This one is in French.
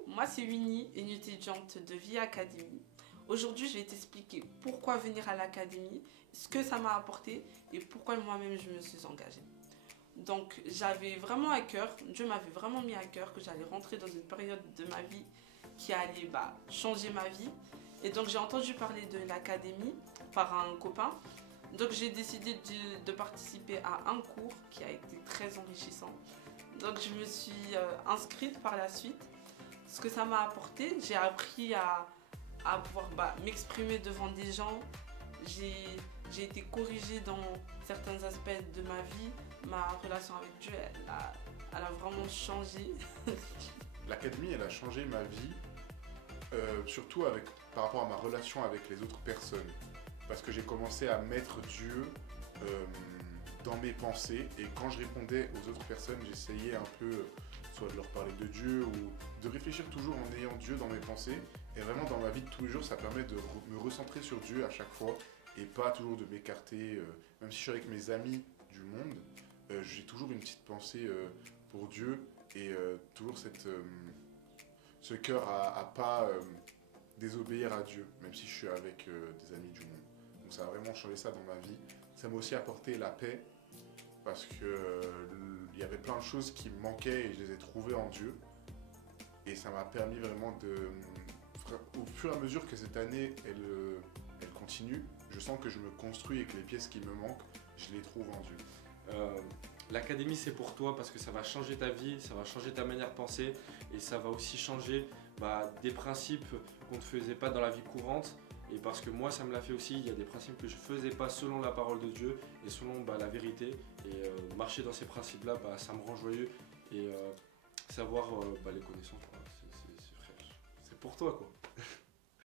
Hello, moi c'est Winnie, une étudiante de Vie Academy. Aujourd'hui, je vais t'expliquer pourquoi venir à l'académie, ce que ça m'a apporté et pourquoi moi-même je me suis engagée. Donc j'avais vraiment à cœur, Dieu m'avait vraiment mis à cœur que j'allais rentrer dans une période de ma vie qui allait changer ma vie. Et donc j'ai entendu parler de l'académie par un copain. Donc j'ai décidé de participer à un cours qui a été très enrichissant. Donc je me suis inscrite par la suite. Ce que ça m'a apporté, j'ai appris à pouvoir m'exprimer devant des gens. J'ai été corrigée dans certains aspects de ma vie. Ma relation avec Dieu, elle a vraiment changé. L'académie, elle a changé ma vie, surtout par rapport à ma relation avec les autres personnes. Parce que j'ai commencé à mettre Dieu dans mes pensées, et quand je répondais aux autres personnes, j'essayais un peu soit de leur parler de Dieu ou de réfléchir toujours en ayant Dieu dans mes pensées. Et vraiment dans ma vie de tous les jours, ça permet de me recentrer sur Dieu à chaque fois et pas toujours de m'écarter. Même si je suis avec mes amis du monde, j'ai toujours une petite pensée pour Dieu et toujours ce cœur à pas désobéir à Dieu, même si je suis avec des amis du monde. Donc ça a vraiment changé ça dans ma vie. Ça m'a aussi apporté la paix, parce que il y avait plein de choses qui me manquaient et je les ai trouvées en Dieu. Et ça m'a permis vraiment au fur et à mesure que cette année elle continue, je sens que je me construis et que les pièces qui me manquent, je les trouve en Dieu. L'académie, c'est pour toi parce que ça va changer ta vie, ça va changer ta manière de penser, et ça va aussi changer des principes qu'on ne faisait pas dans la vie courante. Et parce que moi ça me l'a fait aussi, il y a des principes que je ne faisais pas selon la parole de Dieu et selon la vérité. Et marcher dans ces principes-là, ça me rend joyeux. Et savoir les connaissances, c'est pour toi quoi.